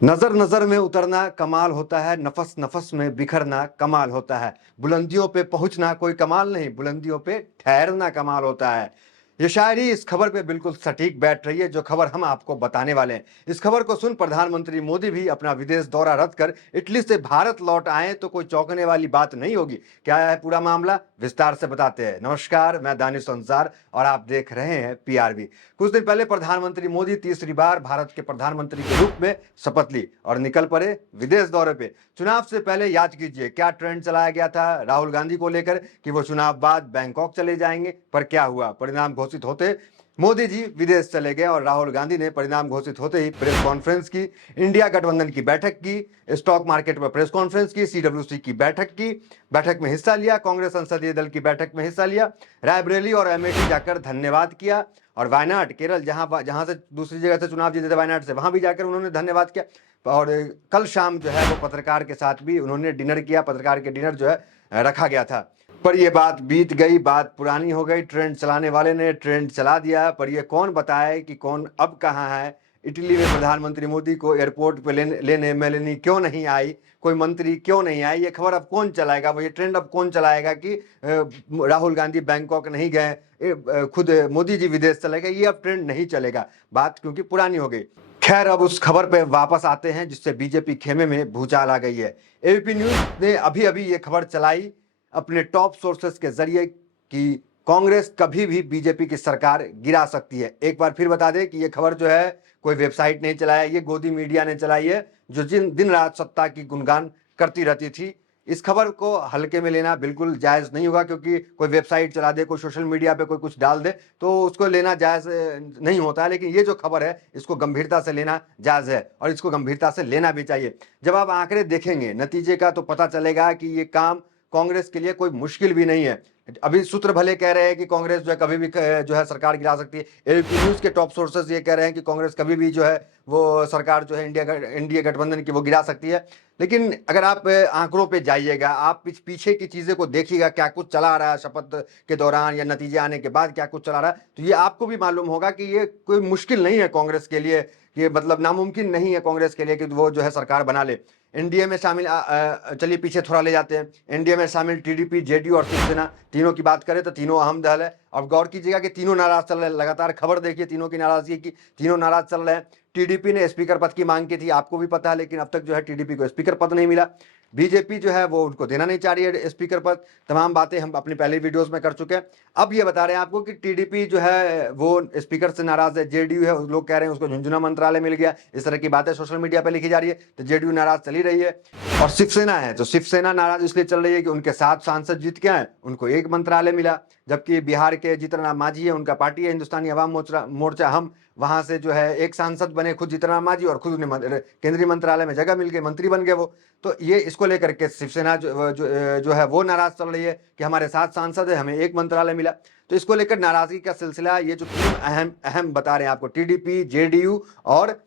नजर नजर में उतरना कमाल होता है, नफस नफस में बिखरना कमाल होता है। बुलंदियों पे पहुंचना कोई कमाल नहीं, बुलंदियों पे ठहरना कमाल होता है। ये शायरी इस खबर पे बिल्कुल सटीक बैठ रही है जो खबर हम आपको बताने वाले हैं। इस खबर को सुन प्रधानमंत्री मोदी भी अपना विदेश दौरा रद्द कर इटली से भारत लौट आए तो कोई चौंकने वाली बात नहीं होगी। क्या है पूरा मामला, विस्तार से बताते हैं। नमस्कार, मैं दानिश अंसार और आप देख रहे हैं पीआरबी। कुछ दिन पहले प्रधानमंत्री मोदी तीसरी बार भारत के प्रधानमंत्री के रूप में शपथ ली और निकल पड़े विदेश दौरे पे। चुनाव से पहले याद कीजिए क्या ट्रेंड चलाया गया था राहुल गांधी को लेकर कि वो चुनाव बाद बैंकॉक चले जाएंगे, पर क्या हुआ? परिणाम घोषित होते मोदी जी विदेश चले गए और राहुल गांधी ने परिणाम घोषित होते ही प्रेस कॉन्फ्रेंस की, इंडिया गठबंधन की बैठक की, स्टॉक मार्केट में प्रेस कॉन्फ्रेंस की, सीडब्ल्यूसी की बैठक की, बैठक में हिस्सा लिया, कांग्रेस संसदीय दल की बैठक में हिस्सा लिया, रायबरेली और अमेठी जाकर धन्यवाद किया और वायनाड केरल जहां से दूसरी जगह से चुनाव जीते थे वायनाड से, वहां भी जाकर उन्होंने धन्यवाद किया। और कल शाम जो है वो पत्रकार के साथ भी उन्होंने डिनर किया, पत्रकार के डिनर जो है रखा गया था। पर ये बात बीत गई, बात पुरानी हो गई। ट्रेंड चलाने वाले ने ट्रेंड चला दिया, पर ये कौन बताए कि कौन अब कहाँ है। इटली में प्रधानमंत्री मोदी को एयरपोर्ट पे लेने मेलेनी क्यों नहीं आई, कोई मंत्री क्यों नहीं आई, ये खबर अब कौन चलाएगा? वो ये ट्रेंड अब कौन चलाएगा कि राहुल गांधी बैंकॉक नहीं गए, खुद मोदी जी विदेश चले गए? ये अब ट्रेंड नहीं चलेगा, बात क्योंकि पुरानी हो गई। खैर, अब उस खबर पे वापस आते हैं जिससे बीजेपी खेमे में भूचाल आ गई है। एबीपी न्यूज ने अभी अभी ये खबर चलाई अपने टॉप सोर्सेस के जरिए कि कांग्रेस कभी भी बीजेपी की सरकार गिरा सकती है। एक बार फिर बता दें कि ये खबर जो है कोई वेबसाइट नहीं चलाया, ये गोदी मीडिया ने चलाई है जो दिन रात सत्ता की गुणगान करती रहती थी। इस खबर को हल्के में लेना बिल्कुल जायज नहीं होगा, क्योंकि कोई वेबसाइट चला दे, कोई सोशल मीडिया पे कोई कुछ डाल दे तो उसको लेना जायज नहीं होता है। लेकिन ये जो खबर है इसको गंभीरता से लेना जायज है और इसको गंभीरता से लेना भी चाहिए। जब आप आंकड़े देखेंगे नतीजे का तो पता चलेगा कि ये काम कांग्रेस के लिए कोई मुश्किल भी नहीं है। अभी सूत्र भले कह रहे हैं कि कांग्रेस जो है कभी भी जो है सरकार गिरा सकती है। एबीपी न्यूज के टॉप सोर्सेस ये कह रहे हैं कि कांग्रेस कभी भी जो है वो सरकार जो है इंडिया गठबंधन की वो गिरा सकती है। लेकिन अगर आप आंकड़ों पे जाइएगा, आप पीछे की चीजें को देखिएगा, क्या कुछ चला रहा है शपथ के दौरान या नतीजे आने के बाद क्या कुछ चला रहा है, तो ये आपको भी मालूम होगा कि ये कोई मुश्किल नहीं है कांग्रेस के लिए, कि मतलब नामुमकिन नहीं है कांग्रेस के लिए कि वो जो है सरकार बना ले। एनडीए में शामिल चलिए पीछे थोड़ा ले जाते हैं। एनडीए में शामिल टीडीपी, जेडीयू और शिवसेना, तीनों की बात करें तो तीनों अहम दल है। अब गौर कीजिएगा कि तीनों नाराज चल रहे हैं। लगातार खबर देखिए तीनों की नाराजगी की, तीनों नाराज चल रहे हैं। टीडीपी ने स्पीकर पद की मांग की थी, आपको भी पता है, लेकिन अब तक जो है टीडीपी को स्पीकर पद नहीं मिला। बीजेपी जो है वो उनको देना नहीं चाह रही है स्पीकर पद। तमाम बातें हम अपनी पहले वीडियोस में कर चुके हैं। अब ये बता रहे हैं आपको कि टीडीपी जो है वो स्पीकर से नाराज है। जेडीयू है, लोग कह रहे हैं उसको झुंझुनू मंत्रालय मिल गया, इस तरह की बातें सोशल मीडिया पर लिखी जा रही है, तो जेडीयू नाराज चली रही है। और शिवसेना है तो शिवसेना नाराज इसलिए चल रही है कि उनके 7 सांसद जीत के आए, उनको 1 मंत्रालय मिला। जबकि बिहार के जीतन राम मांझी है, उनका पार्टी है हिंदुस्तानी अवाम मोर्चा हम, वहां से जो है 1 सांसद बने खुद जीतन राम मांझी और खुद उन्हें केंद्रीय मंत्रालय में जगह मिल गई, मंत्री बन गए वो। तो ये इसको लेकर के शिवसेना जो है वो नाराज चल रही है कि हमारे 7 सांसद है, हमें 1 मंत्रालय मिला। तो इसको लेकर नाराजगी का सिलसिला, ये जो 3 अहम बता रहे हैं आपको, टीडीपी, जेडीयू और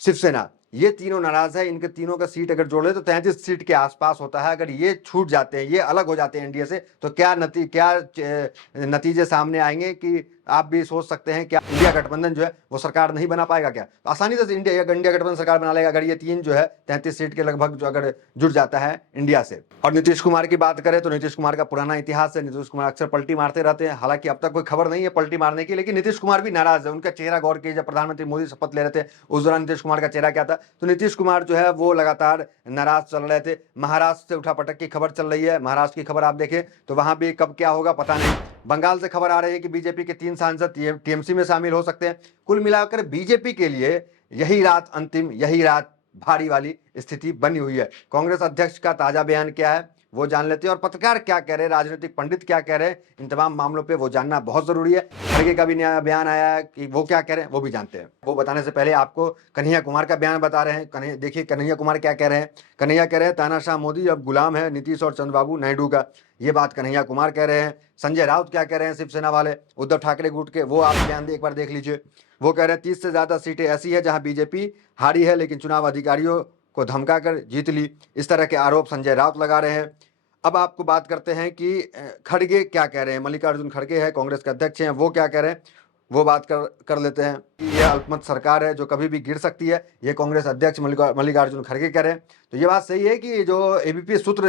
शिवसेना, ये तीनों नाराज है। इनके तीनों का सीट अगर जोड़ ले तो 33 सीट के आसपास होता है। अगर ये छूट जाते हैं, ये अलग हो जाते हैं एनडीए से, तो क्या नतीजे सामने आएंगे कि आप भी सोच सकते हैं क्या इंडिया गठबंधन जो है वो सरकार नहीं बना पाएगा क्या? तो आसानी से इंडिया गठबंधन सरकार बना लेगा अगर ये 3 जो है 33 सीट के लगभग जो अगर जुड़ जाता है इंडिया से। और नीतीश कुमार की बात करें तो नीतीश कुमार का पुराना इतिहास है, नीतीश कुमार अक्सर पलटी मारते रहते हैं। हालांकि अब तक कोई खबर नहीं है पलटी मारने की, लेकिन नीतीश कुमार भी नाराज है। उनका चेहरा गौर कीजिए, जब प्रधानमंत्री मोदी शपथ ले रहे थे उस दौरान नीतीश कुमार का चेहरा क्या था, तो नीतीश कुमार जो है वो लगातार नाराज चल रहे थे। महाराष्ट्र से उठापटक की खबर चल रही है, महाराष्ट्र की खबर आप देखें तो वहां भी कब क्या होगा पता नहीं। बंगाल से खबर आ रही है कि बीजेपी के 3 सांसद टीएमसी में शामिल हो सकते हैं। कुल मिलाकर बीजेपी के लिए यही रात अंतिम, यही रात भारी वाली स्थिति बनी हुई है। कांग्रेस अध्यक्ष का ताजा बयान क्या है वो जान लेते हैं, और पत्रकार क्या कह रहे हैं, राजनीतिक पंडित क्या कह रहे हैं, इन तमाम मामलों पे वो जानना बहुत जरूरी है। खड़गे का भी नया बयान आया है कि वो क्या कह रहे हैं वो भी जानते हैं। वो बताने से पहले आपको कन्हैया कुमार का बयान बता रहे हैं। देखिए कन्हैया कुमार क्या कह रहे हैं। कन्हैया कह रहे हैं तानाशाह मोदी अब गुलाम है नीतीश और चंद्रबाबू नायडू का, ये बात कन्हैया कुमार कह रहे हैं। संजय राउत क्या कह रहे हैं, शिवसेना वाले, उद्धव ठाकरे गुट के, वो आप बयान एक बार देख लीजिए। वो कह रहे हैं 30 से ज्यादा सीटें ऐसी है जहां बीजेपी हारी है लेकिन चुनाव अधिकारियों को धमकाकर जीत ली, इस तरह के आरोप संजय राउत लगा रहे हैं। अब आपको बात करते हैं कि खड़गे क्या कह रहे हैं। मल्लिकार्जुन खड़गे है, कांग्रेस के अध्यक्ष हैं, वो क्या कह रहे हैं। वो बात कर लेते हैं कि ये अल्पमत सरकार है जो कभी भी गिर सकती है, ये कांग्रेस अध्यक्ष मल्लिकार्जुन खड़गे कह रहे हैं। तो ये बात सही है कि जो एबीपी सूत्र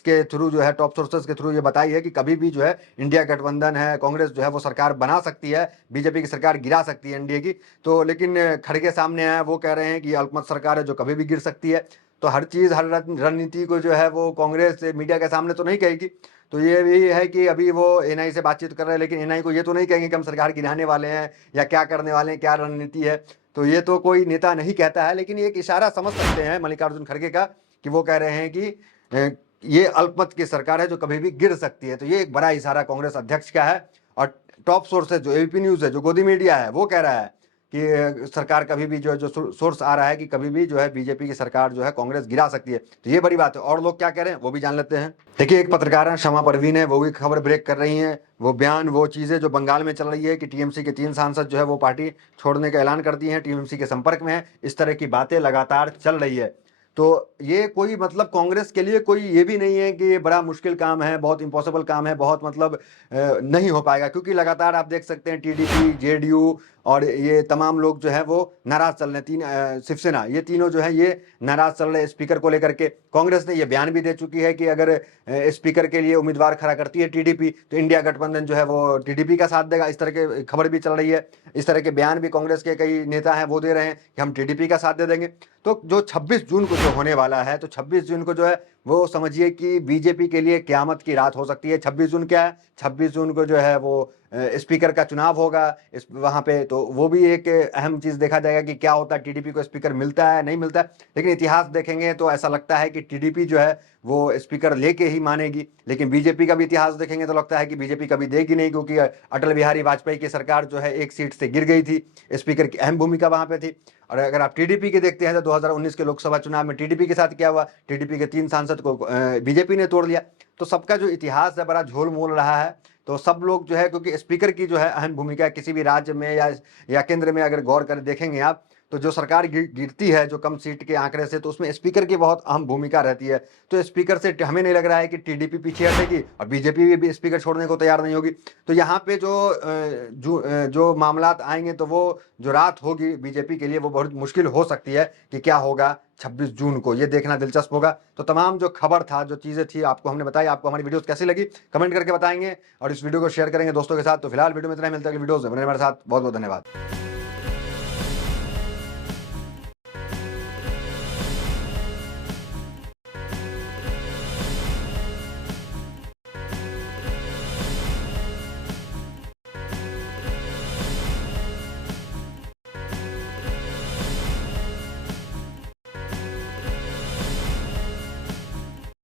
के थ्रू जो है, टॉप सोर्सेस के थ्रू ये बताई है कि कभी भी जो है इंडिया गठबंधन है, कांग्रेस जो है वो सरकार बना सकती है, बीजेपी की सरकार गिरा सकती है एनडीए की। तो लेकिन खड़गे सामने आया, वो कह रहे हैं कि ये अल्पमत सरकार है जो कभी भी गिर सकती है। तो हर चीज़, हर रणनीति को जो है वो कांग्रेस मीडिया के सामने तो नहीं कहेगी। तो ये भी है कि अभी वो एनआई से बातचीत कर रहे हैं, लेकिन एनआई को ये तो नहीं कहेंगे कि हम सरकार गिराने वाले हैं या क्या करने वाले हैं, क्या रणनीति है। तो ये तो कोई नेता नहीं कहता है, लेकिन एक इशारा समझ सकते हैं मल्लिकार्जुन खड़गे का कि वो कह रहे हैं कि ये अल्पमत की सरकार है जो कभी भी गिर सकती है। तो ये एक बड़ा इशारा कांग्रेस अध्यक्ष का है। और टॉप सोर्स है जो एबीपी न्यूज़ है, जो गोदी मीडिया है, वो कह रहा है कि सरकार कभी भी जो सोर्स आ रहा है कि कभी भी जो है बीजेपी की सरकार जो है कांग्रेस गिरा सकती है। तो ये बड़ी बात है। और लोग क्या कह रहे हैं वो भी जान लेते हैं। देखिए, एक पत्रकार है शमा परवीन है, वो भी खबर ब्रेक कर रही हैं। वो बयान, वो चीज़ें जो बंगाल में चल रही है कि टीएमसी के 3 सांसद जो है वो पार्टी छोड़ने का ऐलान कर दिए हैं, टीएमसी के संपर्क में है, इस तरह की बातें लगातार चल रही है। तो ये कोई मतलब कांग्रेस के लिए कोई ये भी नहीं है कि ये बड़ा मुश्किल काम है, बहुत इम्पॉसिबल काम है, बहुत मतलब नहीं हो पाएगा, क्योंकि लगातार आप देख सकते हैं टीडीपी, जेडीयू और ये तमाम लोग जो है वो नाराज चल रहे हैं। शिवसेना, ये तीनों जो है ये नाराज चल रहे हैं स्पीकर को लेकर के। कांग्रेस ने ये बयान भी दे चुकी है कि अगर स्पीकर के लिए उम्मीदवार खड़ा करती है टीडीपी, तो इंडिया गठबंधन जो है वो टीडीपी का साथ देगा। इस तरह के खबर भी चल रही है, इस तरह के बयान भी कांग्रेस के कई नेता हैं वो दे रहे हैं कि हम टीडीपी का साथ दे देंगे। तो जो 26 जून को जो होने वाला है, तो 26 जून को जो है वो समझिए कि बीजेपी के लिए क़यामत की रात हो सकती है। 26 जून क्या है, 26 जून को जो है वो स्पीकर का चुनाव होगा इस वहाँ पे। तो वो भी एक अहम चीज़ देखा जाएगा कि क्या होता है, टीडीपी को स्पीकर मिलता है नहीं मिलता है। लेकिन इतिहास देखेंगे तो ऐसा लगता है कि टीडीपी जो है वो स्पीकर लेके ही मानेगी। लेकिन बीजेपी का भी इतिहास देखेंगे तो लगता है कि बीजेपी कभी देगी नहीं, क्योंकि अटल बिहारी वाजपेयी की सरकार जो है एक सीट से गिर गई थी, स्पीकर की अहम भूमिका वहाँ पे थी। और अगर आप टीडीपी के देखते हैं तो 2019 के लोकसभा चुनाव में टीडीपी के साथ क्या हुआ, टीडीपी के 3 सांसद को बीजेपी ने तोड़ लिया। तो सबका जो इतिहास है बड़ा झोल मोल रहा है। तो सब लोग जो है, क्योंकि स्पीकर की जो है अहम भूमिका किसी भी राज्य में या केंद्र में अगर गौर कर देखेंगे आप, तो जो सरकार गिरती है जो कम सीट के आंकड़े से, तो उसमें स्पीकर की बहुत अहम भूमिका रहती है। तो स्पीकर से हमें नहीं लग रहा है कि टीडीपी पीछे हटेगी और बीजेपी भी स्पीकर छोड़ने को तैयार नहीं होगी। तो यहाँ पे जो मामलात आएंगे, तो वो जो रात होगी बीजेपी के लिए वो बहुत मुश्किल हो सकती है कि क्या होगा 26 जून को, ये देखना दिलचस्प होगा। तो तमाम जो खबर था, जो चीज़ें थी, आपको हमने बताई। आपको हमारी वीडियोस कैसी लगी कमेंट करके बताएंगे और इस वीडियो को शेयर करेंगे दोस्तों के साथ। तो फिलहाल वीडियो में इतना ही, मिलता है अगली वीडियोस में। बने हमारे साथ, बहुत बहुत धन्यवाद।